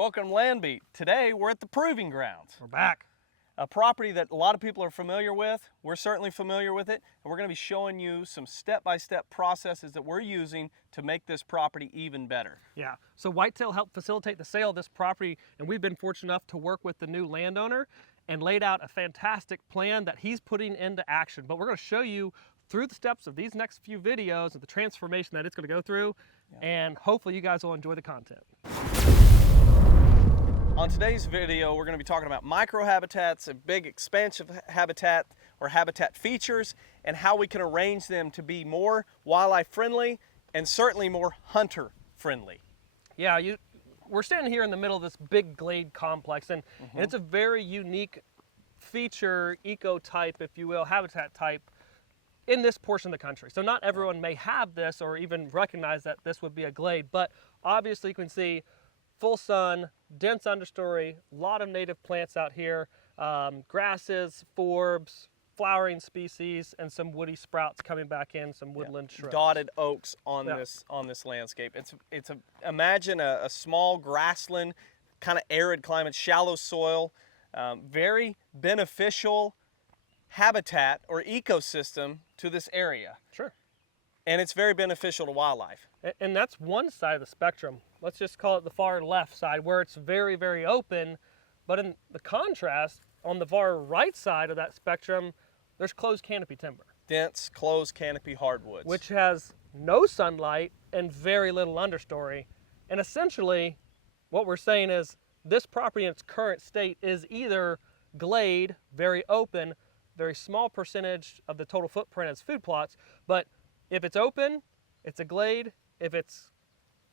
Welcome to Landbeat. Today we're at the Proving Grounds. We're back. A property that a lot of people are familiar with. We're certainly familiar with it, and we're going to be showing you some step-by-step processes that we're using to make this property even better. Yeah, so Whitetail helped facilitate the sale of this property, and we've been fortunate enough to work with the new landowner and laid out a fantastic plan that he's putting into action. But we're going to show you through the steps of these next few videos of the transformation that it's going to go through, and hopefully you guys will enjoy the content. On today's video, we're going to be talking about microhabitats, a big expansive habitat or habitat features, and how we can arrange them to be more wildlife friendly and certainly more hunter friendly. Yeah, we're standing here in the middle of this big glade complex, and it's a very unique feature, eco-type, if you will, habitat type in this portion of the country. So not everyone may have this or even recognize that this would be a glade, but obviously you can see full sun, dense understory, a lot of native plants out here, grasses, forbs, flowering species, and some woody sprouts coming back in, some woodland shrubs. Dotted oaks on this landscape. Imagine a small grassland, kind of arid climate, shallow soil, very beneficial habitat or ecosystem to this area. Sure. And it's very beneficial to wildlife. And that's one side of the spectrum. Let's just call it the far left side, where it's very, very open. But in the contrast, on the far right side of that spectrum, there's closed canopy timber. Dense, closed canopy hardwoods. Which has no sunlight and very little understory. And essentially, what we're saying is this property in its current state is either glade, very open, very small percentage of the total footprint as food plots, but if it's open, it's a glade. If it's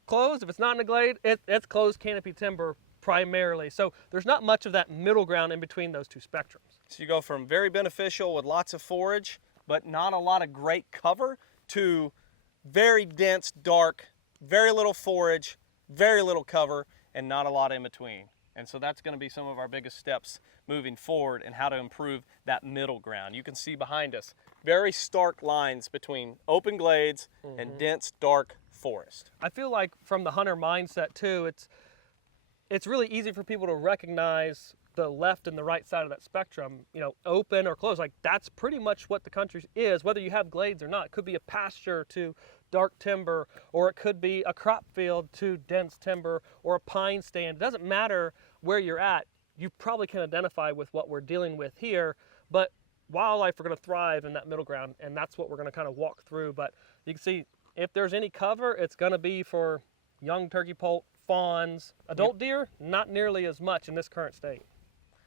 closed, if it's not in a glade, it's closed canopy timber primarily. So there's not much of that middle ground in between those two spectrums. So you go from very beneficial with lots of forage, but not a lot of great cover, to very dense, dark, very little forage, very little cover, and not a lot in between. And so that's going to be some of our biggest steps moving forward and how to improve that middle ground. You can see behind us very stark lines between open glades and dense, dark forest. I feel like from the hunter mindset too, it's really easy for people to recognize the left and the right side of that spectrum, you know, open or closed. Like that's pretty much what the country is, whether you have glades or not. It could be a pasture to dark timber, or it could be a crop field to dense timber, or a pine stand. It doesn't matter where you're at. You probably can identify with what we're dealing with here, but wildlife are going to thrive in that middle ground, and that's what we're going to kind of walk through. But you can see if there's any cover, it's going to be for young turkey poult, fawns, adult deer, not nearly as much in this current state.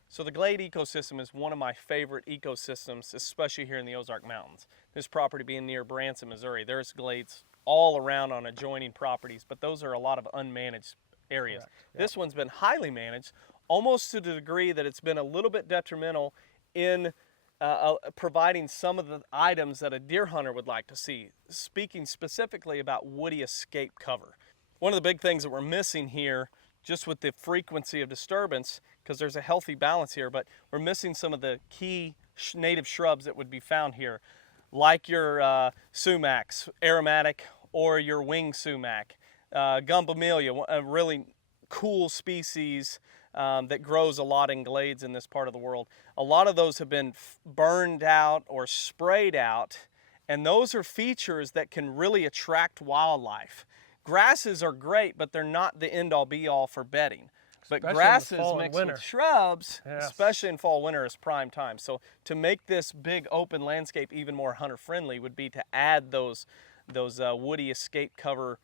So the glade ecosystem is one of my favorite ecosystems, especially here in the Ozark Mountains. This property being near Branson, Missouri, there's glades all around on adjoining properties, but those are a lot of unmanaged areas. This one's been highly managed, almost to the degree that it's been a little bit detrimental in providing some of the items that a deer hunter would like to see, speaking specifically about woody escape cover. One of the big things that we're missing here, just with the frequency of disturbance, because there's a healthy balance here, but we're missing some of the key native shrubs that would be found here, like your sumacs, aromatic, or your winged sumac, gumbamelia, a really cool species that grows a lot in glades in this part of the world. A lot of those have been burned out or sprayed out, and those are features that can really attract wildlife. Grasses are great, but they're not the end-all be-all for bedding. But grasses mixed with shrubs, especially in fall, winter, is prime time. So to make this big open landscape even more hunter-friendly would be to add those woody escape cover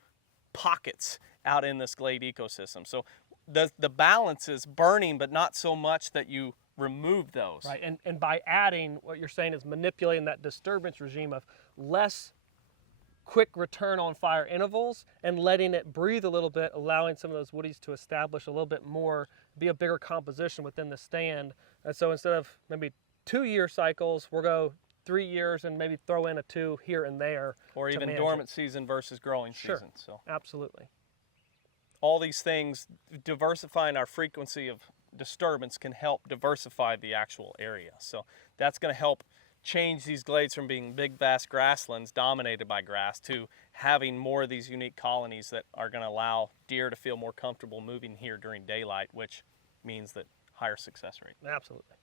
pockets out in this glade ecosystem. So the balance is burning, but not so much that you remove those. Right, and by adding, what you're saying is manipulating that disturbance regime of less quick return on fire intervals and letting it breathe a little bit, allowing some of those woodies to establish a little bit more, be a bigger composition within the stand. And so instead of maybe 2-year cycles, we'll go 3 years and maybe throw in a 2 here and there. Or even dormant season versus growing season. So absolutely. All these things, diversifying our frequency of disturbance can help diversify the actual area. So that's going to help change these glades from being big, vast grasslands dominated by grass to having more of these unique colonies that are going to allow deer to feel more comfortable moving here during daylight, which means that higher success rate. Absolutely.